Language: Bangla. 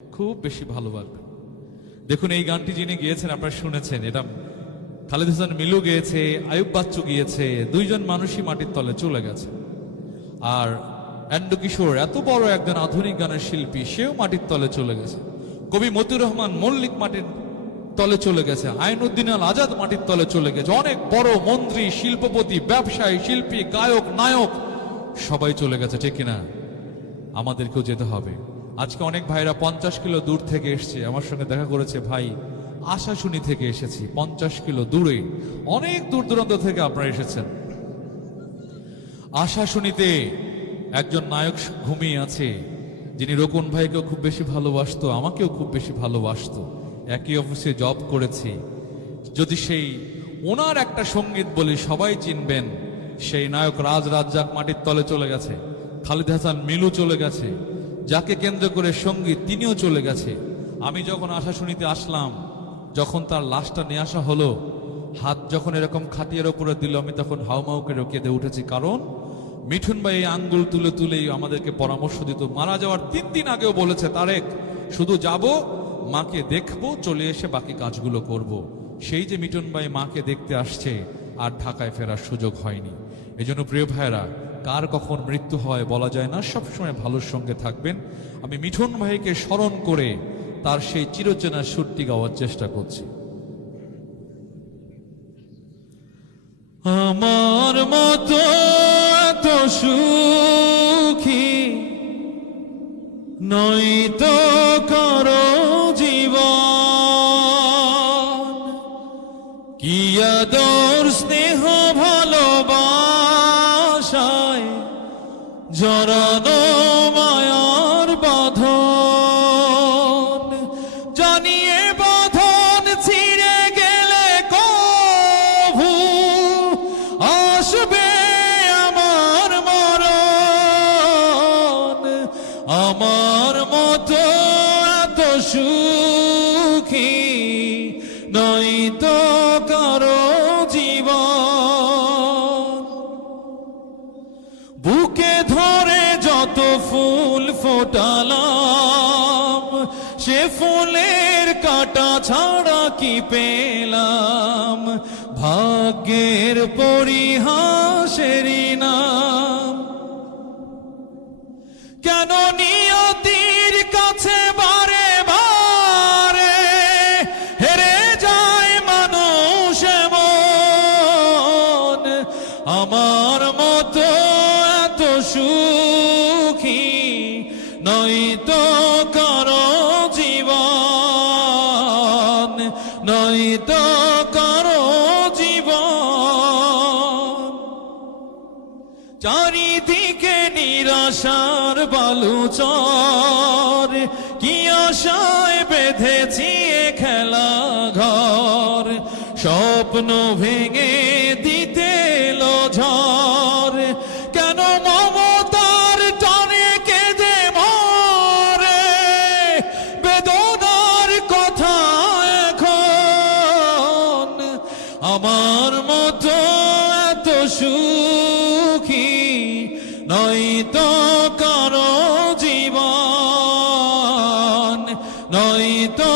খুব বেশি ভালোবাসবেন দেখুন, এই গানটি যিনি গিয়েছেন, আপনারা শুনেছেন, এটা খালিদ হোসেন মিলু গিয়েছে, আয়ুব বাচ্চু গিয়েছে, দুইজন মানুষই মাটির তলে চলে গেছে। আর অ্যান্ডু কিশোর, এত বড় একজন আধুনিক গানের শিল্পী, সেও মাটির তলে চলে গেছে। কবি মতিউর রহমান মল্লিক মাটির তলে চলে গেছে আইনুদ্দিন আল আজাদ মাটির তলে চলে গেছে, অনেক বড় মন্ত্রী, শিল্পপতি, ব্যবসায়ী, শিল্পী, গায়ক, নায়ক, সবাই চলে গেছে, ঠিক কিনা? আমাদেরকেও যেতে হবে। আজকে অনেক ভাইরা পঞ্চাশ কিলো দূর থেকে এসছে। আমার সঙ্গে দেখা করেছে ভাই আশাশুনি থেকে এসেছি, পঞ্চাশ কিলো দূরে। অনেক দূর দূরান্ত থেকে আপনারা এসেছেন। আশাশুনিতে একজন নায়ক ঘুমিয়ে আছে, যিনি রোকন ভাইকেও খুব বেশি ভালোবাসতো, আমাকেও খুব বেশি ভালোবাসতো। একই অফিসে জব করেছি। যদি সেই ওনার একটা সংগীত বলি, সবাই চিনবেন, সেই নায়ক রাজ রাজ্জাক মাটির তলে চলে গেছে, খালিদ হাসান মিলু চলে গেছে যাকে কেন্দ্র করে সংগীত, তিনিও চলে গেছে। আমি যখন আশা শুনিতে আসলাম, যখন তার লাশটা নিয়ে আসা হলো, হাত যখন এরকম খাটিয়ার ওপরে দিল, আমি তখন হাউমাউকে কেঁদে উঠেছি। কারণ মিঠুন ভাই এই আঙ্গুল তুলে তুলেই আমাদেরকে পরামর্শ দিত। মারা যাওয়ার তিন দিন আগেও বলেছে, তারেক, শুধু যাব, মাকে দেখব, চলে এসে বাকি কাজগুলো করব। সেই যে মিঠুন ভাই মাকে দেখতে আসছে, আর ঢাকায় ফেরার সুযোগ হয়নি। এজন্য প্রিয় ভাইয়েরা কার কখন মৃত্যু হয় বলা যায় না। সবসময় ভালোর সঙ্গে থাকবেন। আমি মিঠুন ভাইকে স্মরণ করে তার সেই চিরচেনা সুরটি গাওয়ার চেষ্টা করছি। আমার মতো এত সুখী নয়তো করো জীবন। কি আদর স্নেহ জড়ানো মায়ার বাঁধন। জানিয়ে বাঁধন ছিঁড়ে গেলে কভু, আসবে আমার মরণ। আমার মতো এত সুখী নয়তো কারও বুকে ধরে যত ফুল ফোটালাম, সে ফুলের কাটা ছাড়া কি পেলাম? ভাগ্যের পরিহাসেরই নাম কেন নিয়তির কাছে হেরে যায় মানুষ মন আমার মতো সুখী, নয়তো কারও জীবন, নয়তো কারও জীবন। চারিদিকে নিরাশার বালুচর, কি আশায় বেঁধেছি খেলা ঘর স্বপ্ন ভেঙে সুখী নয়তো কারও জীবন নয়তো